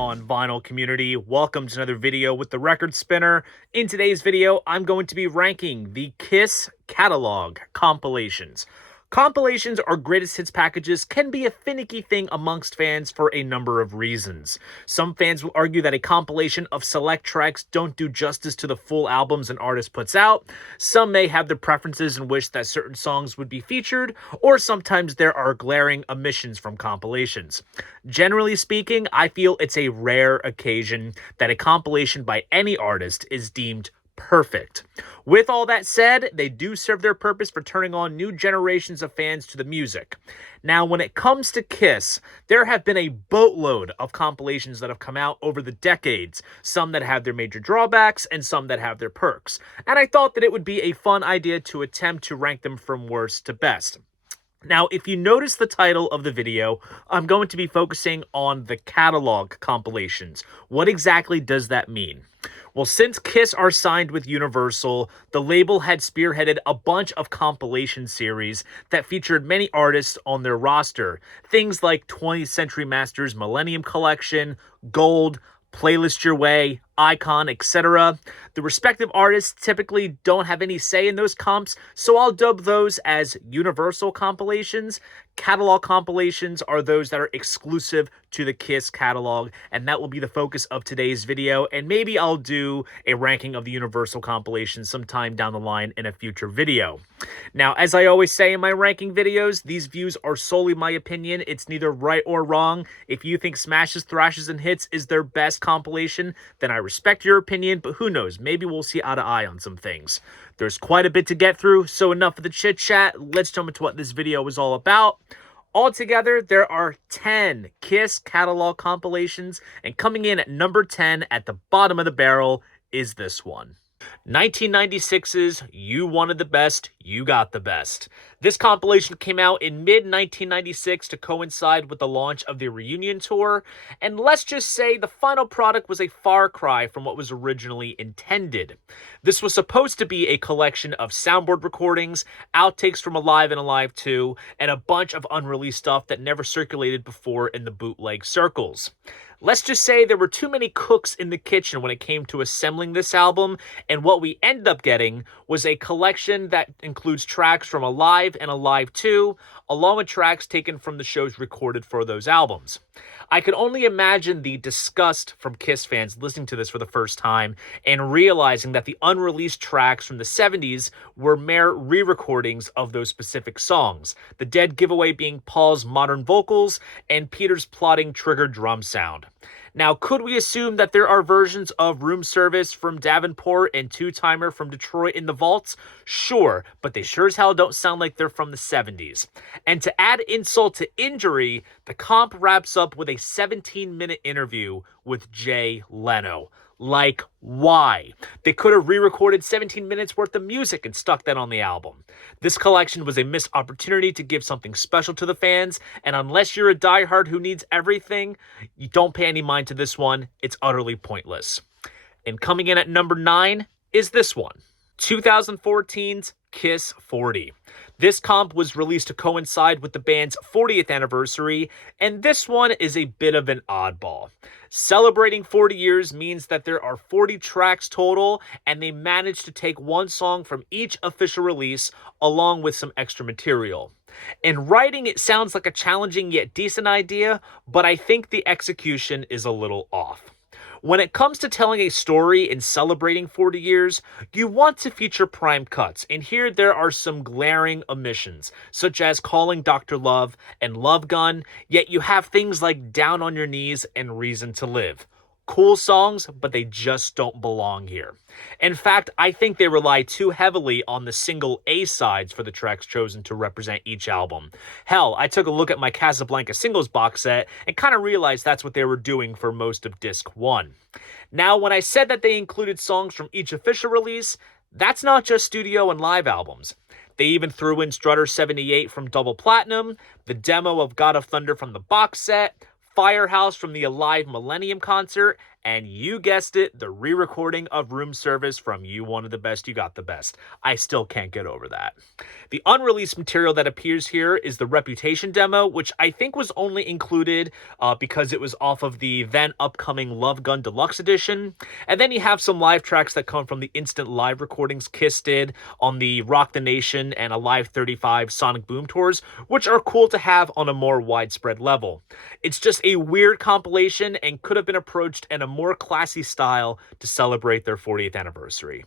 on, vinyl community? Welcome to another video with the Record Spinner. In today's video, I'm going to be ranking the Kiss catalog compilations. Compilations or greatest hits packages can be a finicky thing amongst fans for a number of reasons. Some fans will argue that a compilation of select tracks don't do justice to the full albums an artist puts out. Some may have their preferences and wish that certain songs would be featured, or sometimes there are glaring omissions from compilations. Generally speaking, I feel it's a rare occasion that a compilation by any artist is deemed perfect. With all that said, they do serve their purpose for turning on new generations of fans to the music. Now, when it comes to Kiss, there have been a boatload of compilations that have come out over the decades, some that have their major drawbacks and some that have their perks. And I thought that it would be a fun idea to attempt to rank them from worst to best. Now, if you notice the title of the video, I'm going to be focusing on the catalog compilations. What exactly does that mean? Well, since Kiss are signed with Universal, the label had spearheaded a bunch of compilation series that featured many artists on their roster. Things like 20th Century Masters Millennium Collection, Gold, Playlist Your Way, Icon, etc. The respective artists typically don't have any say in those comps, so I'll dub those as Universal compilations. Catalog compilations are those that are exclusive to the Kiss catalog, and that will be the focus of today's video, and maybe I'll do a ranking of the Universal compilations sometime down the line in a future video. Now, as I always say in my ranking videos, these views are solely my opinion. It's neither right or wrong. If you think Smashes, Thrashes, and Hits is their best compilation, then I respect your opinion, but who knows, maybe we'll see eye to eye on some things. There's quite a bit to get through, so enough of the chit chat. Let's jump into what this video is all about. Altogether, there are 10 Kiss catalog compilations, and coming in at number 10 at the bottom of the barrel is this one. 1996's You Wanted the Best, You Got the Best. This compilation came out in mid-1996 to coincide with the launch of the reunion tour, and let's just say the final product was a far cry from what was originally intended. This was supposed to be a collection of soundboard recordings, outtakes from Alive and Alive 2, and a bunch of unreleased stuff that never circulated before in the bootleg circles. Let's just say there were too many cooks in the kitchen when it came to assembling this album, and what we ended up getting was a collection that includes tracks from Alive and Alive 2, along with tracks taken from the shows recorded for those albums. I could only imagine the disgust from Kiss fans listening to this for the first time and realizing that the unreleased tracks from the 70s were mere re-recordings of those specific songs, the dead giveaway being Paul's modern vocals and Peter's plodding trigger drum sound. Now, could we assume that there are versions of Room Service from Davenport and Two-Timer from Detroit in the vaults? Sure, but they sure as hell don't sound like they're from the 70s. And to add insult to injury, the comp wraps up with a 17-minute interview with Jay Leno. Like, why? They could have re-recorded 17 minutes worth of music and stuck that on the album. This collection was a missed opportunity to give something special to the fans, and unless you're a diehard who needs everything, you don't pay any mind to this one. It's utterly pointless. And coming in at number 9 is this one. 2014's Kiss 40. This comp was released to coincide with the band's 40th anniversary, and this one is a bit of an oddball. Celebrating 40 years means that there are 40 tracks total, and they managed to take one song from each official release along with some extra material. In writing, it sounds like a challenging yet decent idea, but I think the execution is a little off. When it comes to telling a story and celebrating 40 years, you want to feature prime cuts, and here there are some glaring omissions, such as Calling Dr. Love and Love Gun, yet you have things like Down on Your Knees and Reason to Live. Cool songs, but they just don't belong here. In fact, I think they rely too heavily on the single A-sides for the tracks chosen to represent each album. Hell, I took a look at my Casablanca singles box set and kind of realized that's what they were doing for most of Disc 1. Now, when I said that they included songs from each official release, that's not just studio and live albums. They even threw in Strutter 78 from Double Platinum, the demo of God of Thunder from the box set, Firehouse from the Alive Millennium concert, and you guessed it, the re-recording of Room Service from You Wanted the Best, You Got the Best. I still can't get over that. The unreleased material that appears here is the Reputation demo, which I think was only included because it was off of the then upcoming Love Gun Deluxe Edition. And then you have some live tracks that come from the instant live recordings Kiss did on the Rock the Nation and Alive 35 Sonic Boom tours, which are cool to have on a more widespread level. It's just a weird compilation and could have been approached in a more classy style to celebrate their 40th anniversary.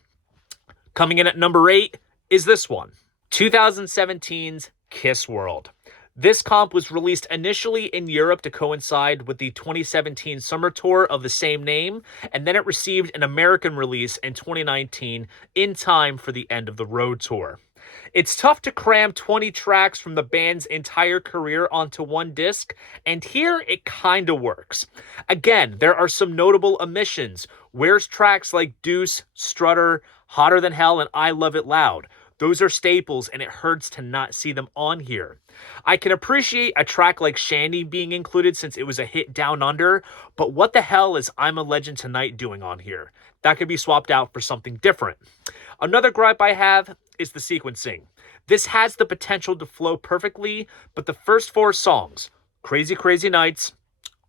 Coming in at number 8 is this one, 2017's Kiss World. This comp was released initially in Europe to coincide with the 2017 summer tour of the same name, and then it received an American release in 2019 in time for the End of the Road tour. It's tough to cram 20 tracks from the band's entire career onto one disc, and here it kinda works. Again, there are some notable omissions. Where's tracks like Deuce, Strutter, Hotter Than Hell, and I Love It Loud? Those are staples, and it hurts to not see them on here. I can appreciate a track like Shandy being included since it was a hit down under, but what the hell is I'm a Legend Tonight doing on here? That could be swapped out for something different. Another gripe I have is the sequencing. This has the potential to flow perfectly, but the first 4 songs, Crazy Crazy Nights,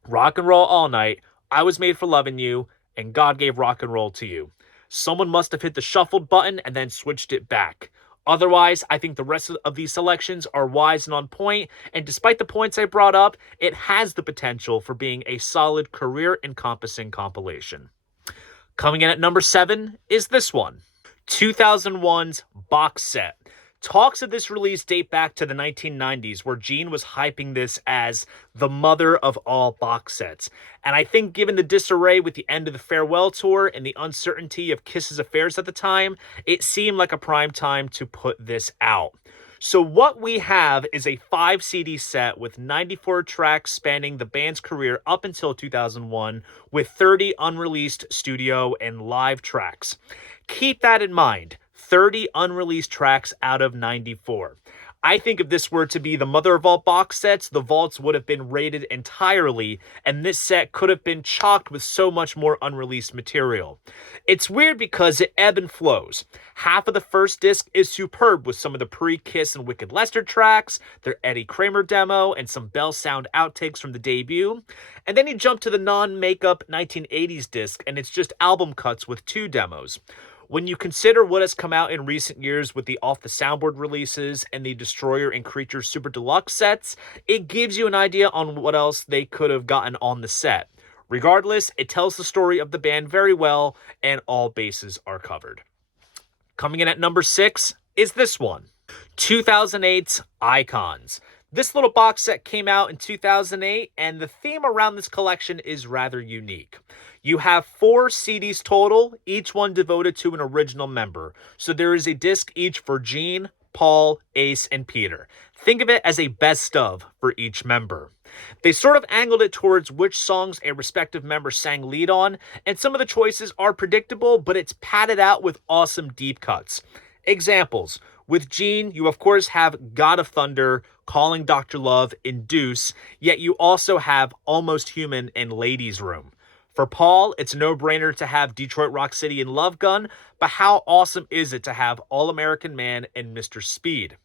Rock and Roll All Night, I Was Made for Loving You, and God Gave Rock and Roll to You. Someone must have hit the shuffled button and then switched it back. Otherwise, I think the rest of these selections are wise and on point, and despite the points I brought up, it has the potential for being a solid career-encompassing compilation. Coming in at number 7 is this one, 2001's Box Set. Talks of this release date back to the 1990s, where Gene was hyping this as the mother of all box sets. And I think given the disarray with the end of the farewell tour and the uncertainty of Kiss's affairs at the time, it seemed like a prime time to put this out. So what we have is a 5 CD set with 94 tracks spanning the band's career up until 2001, with 30 unreleased studio and live tracks. Keep that in mind. 30 unreleased tracks out of 94. I think if this were to be the mother of all box sets, the vaults would have been raided entirely, and this set could have been chocked with so much more unreleased material. It's weird because it ebb and flows. Half of the first disc is superb with some of the pre-Kiss and Wicked Lester tracks, their Eddie Kramer demo, and some Bell Sound outtakes from the debut. And then you jump to the non-makeup 1980s disc, and it's just album cuts with 2 demos. When you consider what has come out in recent years with the Off the Soundboard releases and the Destroyer and Creature Super Deluxe sets, it gives you an idea on what else they could have gotten on the set. Regardless, it tells the story of the band very well, and all bases are covered. Coming in at number 6 is this one, 2008's Icons. This little box set came out in 2008, and the theme around this collection is rather unique. You have 4 CDs total, each one devoted to an original member. So there is a disc each for Gene, Paul, Ace, and Peter. Think of it as a best of for each member. They sort of angled it towards which songs a respective member sang lead on, and some of the choices are predictable, but it's padded out with awesome deep cuts. Examples. With Gene, you of course have God of Thunder, Calling Dr. Love, and Deuce, yet you also have Almost Human and Ladies' Room. For Paul, it's a no-brainer to have Detroit Rock City and Love Gun, but how awesome is it to have All-American Man and Mr. Speed?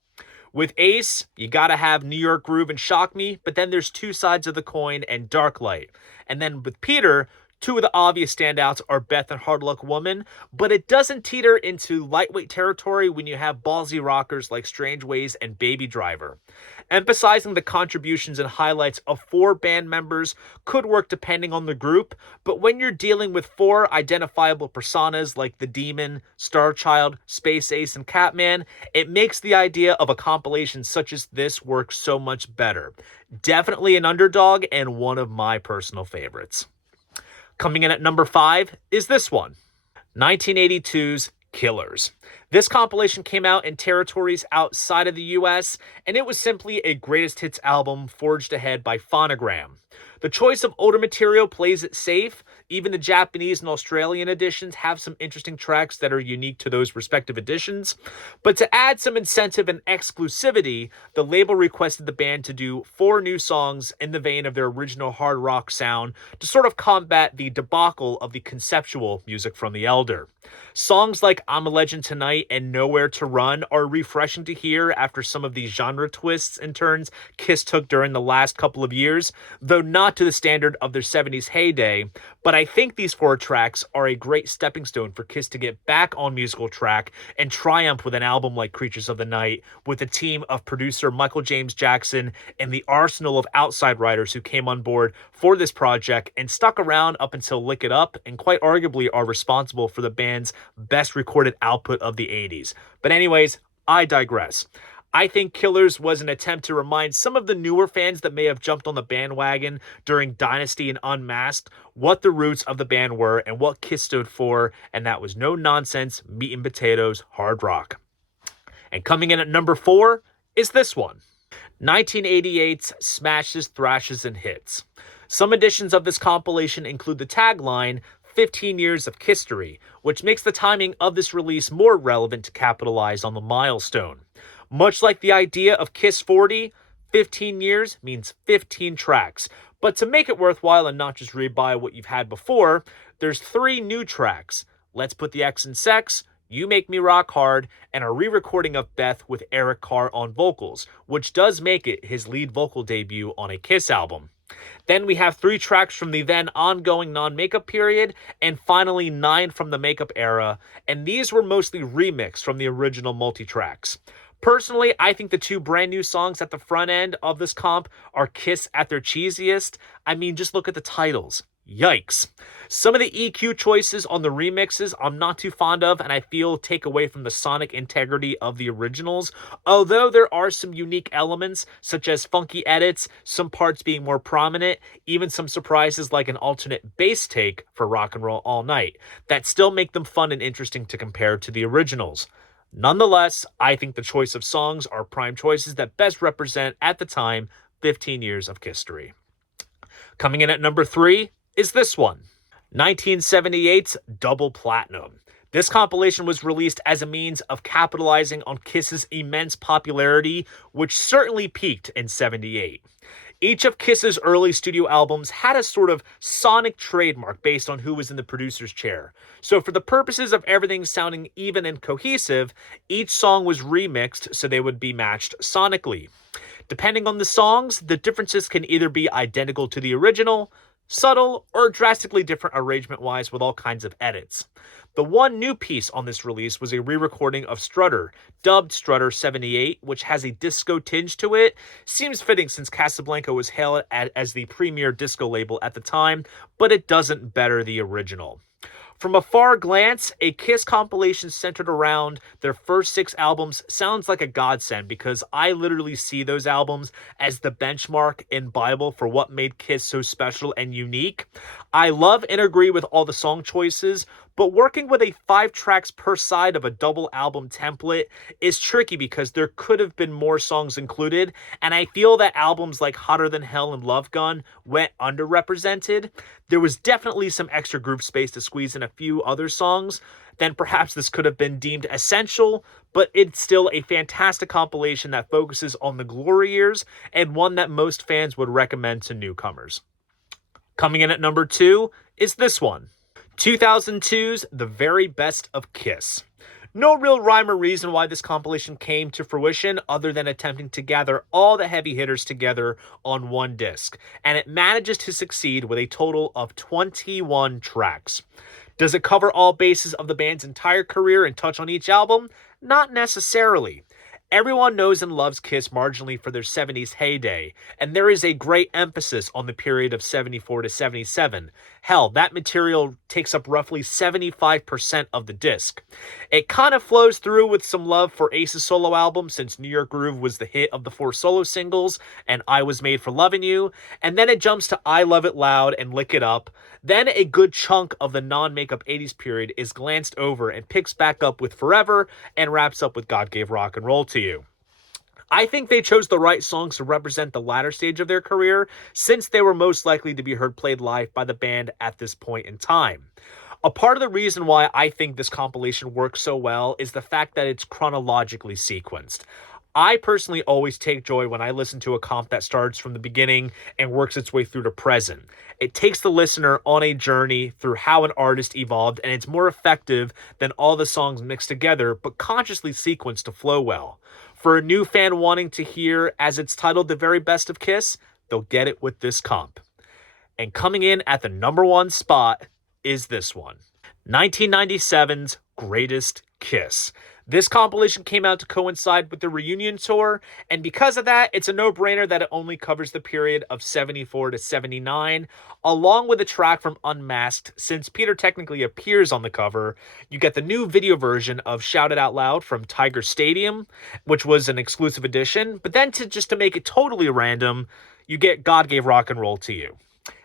With Ace, you gotta have New York Groove and Shock Me, but then there's Two Sides of the Coin and Dark Light. And then with Peter, 2 of the obvious standouts are Beth and Hard Luck Woman, but it doesn't teeter into lightweight territory when you have ballsy rockers like Strange Ways and Baby Driver. Emphasizing the contributions and highlights of 4 band members could work depending on the group, but when you're dealing with 4 identifiable personas like the Demon, Starchild, Space Ace, and Catman, it makes the idea of a compilation such as this work so much better. Definitely an underdog and one of my personal favorites. Coming in at number 5 is this one, 1982's Killers. This compilation came out in territories outside of the US, and it was simply a greatest hits album forged ahead by Phonogram. The choice of older material plays it safe. Even the Japanese and Australian editions have some interesting tracks that are unique to those respective editions. But to add some incentive and exclusivity, the label requested the band to do 4 new songs in the vein of their original hard rock sound to sort of combat the debacle of the conceptual music from the Elder. Songs like I'm a Legend Tonight and Nowhere to Run are refreshing to hear after some of the genre twists and turns Kiss took during the last couple of years, though not to the standard of their 70s heyday. But I think these 4 tracks are a great stepping stone for Kiss to get back on musical track and triumph with an album like Creatures of the Night, with a team of producer Michael James Jackson and the arsenal of outside writers who came on board for this project and stuck around up until Lick It Up, and quite arguably are responsible for the band's best recorded output of the 80s. But anyways, I digress. I think Killers was an attempt to remind some of the newer fans that may have jumped on the bandwagon during Dynasty and Unmasked what the roots of the band were and what Kiss stood for, and that was no nonsense, meat and potatoes, hard rock. And coming in at number 4 is this one, 1988's Smashes, Thrashes, and Hits. Some editions of this compilation include the tagline, 15 years of Kisstory, which makes the timing of this release more relevant to capitalize on the milestone. Much like the idea of Kiss 40, 15 years means 15 tracks. But to make it worthwhile and not just rebuy what you've had before, there's 3 new tracks. Let's Put the X in Sex, You Make Me Rock Hard, and a re-recording of Beth with Eric Carr on vocals, which does make it his lead vocal debut on a Kiss album. Then we have 3 tracks from the then ongoing non-makeup period, and finally 9 from the makeup era, and these were mostly remixed from the original multi-tracks. Personally, I think the 2 brand new songs at the front end of this comp are Kiss at their cheesiest. I mean, just look at the titles. Yikes. Some of the EQ choices on the remixes I'm not too fond of, and I feel take away from the sonic integrity of the originals, although there are some unique elements, such as funky edits, some parts being more prominent, even some surprises like an alternate bass take for Rock and Roll All Night, that still make them fun and interesting to compare to the originals. Nonetheless, I think the choice of songs are prime choices that best represent, at the time, 15 years of Kisstory. Coming in at number 3 is this one, 1978's Double Platinum. This compilation was released as a means of capitalizing on Kiss's immense popularity, which certainly peaked in 78. Each of Kiss's early studio albums had a sort of sonic trademark based on who was in the producer's chair. So for the purposes of everything sounding even and cohesive, each song was remixed so they would be matched sonically. Depending on the songs, the differences can either be identical to the original, subtle, or drastically different arrangement-wise with all kinds of edits. The one new piece on this release was a re-recording of Strutter, dubbed Strutter 78, which has a disco tinge to it. Seems fitting since Casablanca was hailed as the premier disco label at the time, but it doesn't better the original. From a far glance, a Kiss compilation centered around their first 6 albums sounds like a godsend, because I literally see those albums as the benchmark and Bible for what made Kiss so special and unique. I love and agree with all the song choices, but working with a 5 tracks per side of a double album template is tricky because there could have been more songs included, and I feel that albums like Hotter Than Hell and Love Gun went underrepresented. There was definitely some extra groove space to squeeze in a few other songs. Then perhaps this could have been deemed essential, but it's still a fantastic compilation that focuses on the glory years and one that most fans would recommend to newcomers. Coming in at number 2 is this one, 2002's The Very Best of Kiss. No real rhyme or reason why this compilation came to fruition other than attempting to gather all the heavy hitters together on one disc, and it manages to succeed with a total of 21 tracks. Does it cover all bases of the band's entire career and touch on each album? Not necessarily. Everyone knows and loves Kiss marginally for their 70s heyday, and there is a great emphasis on the period of 74 to 77. Hell, that material takes up roughly 75% of the disc. It kind of flows through with some love for Ace's solo album, since New York Groove was the hit of the 4 solo singles, and I Was Made for Loving You, and then it jumps to I Love It Loud and Lick It Up. Then a good chunk of the non-makeup 80s period is glanced over and picks back up with Forever and wraps up with God Gave Rock and Roll to You. I think they chose the right songs to represent the latter stage of their career, since they were most likely to be heard played live by the band at this point in time. A part of the reason why I think this compilation works so well is the fact that it's chronologically sequenced. I personally always take joy when I listen to a comp that starts from the beginning and works its way through to present. It takes the listener on a journey through how an artist evolved, and it's more effective than all the songs mixed together but consciously sequenced to flow well. For a new fan wanting to hear, as it's titled, the very best of Kiss, they'll get it with this comp. And coming in at the #1 spot is this one, 1997's Greatest Kiss. This compilation came out to coincide with the reunion tour, and because of that, it's a no-brainer that it only covers the period of 74 to 79, along with a track from Unmasked. Since Peter technically appears on the cover, you get the new video version of Shout It Out Loud from Tiger Stadium, which was an exclusive edition, but then just to make it totally random, you get God Gave Rock and Roll to You.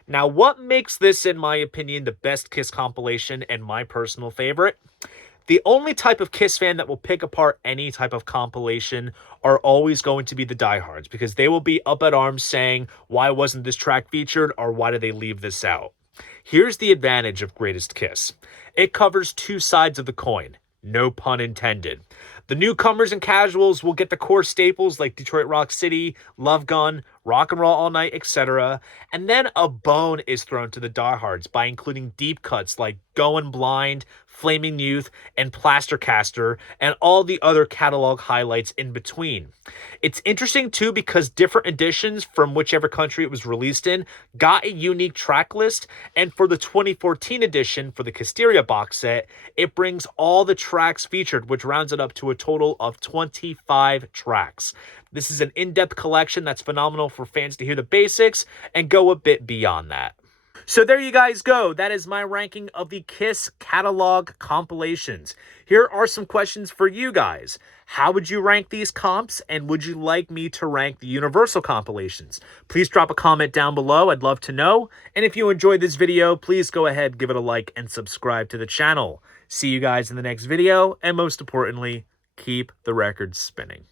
Now, what makes this, in my opinion, the best Kiss compilation and my personal favorite? The only type of Kiss fan that will pick apart any type of compilation are always going to be the diehards, because they will be up at arms saying, why wasn't this track featured, or why did they leave this out? Here's the advantage of Greatest Kiss. It covers two sides of the coin. No pun intended. The newcomers and casuals will get the core staples like Detroit Rock City, Love Gun, Rock and Roll All Night, etc. And then a bone is thrown to the diehards by including deep cuts like Going Blind, Flaming Youth, and Plastercaster, and all the other catalog highlights in between. It's interesting too because different editions from whichever country it was released in got a unique track list, and for the 2014 edition for the Kisteria box set, it brings all the tracks featured, which rounds it up to a total of 25 tracks. This is an in-depth collection that's phenomenal for fans to hear the basics and go a bit beyond that. So there you guys go. That is my ranking of the Kiss catalog compilations. Here are some questions for you guys. How would you rank these comps, and would you like me to rank the Universal compilations? Please drop a comment down below. I'd love to know. And if you enjoyed this video, please go ahead, give it a like, and subscribe to the channel. See you guys in the next video, and most importantly, keep the records spinning.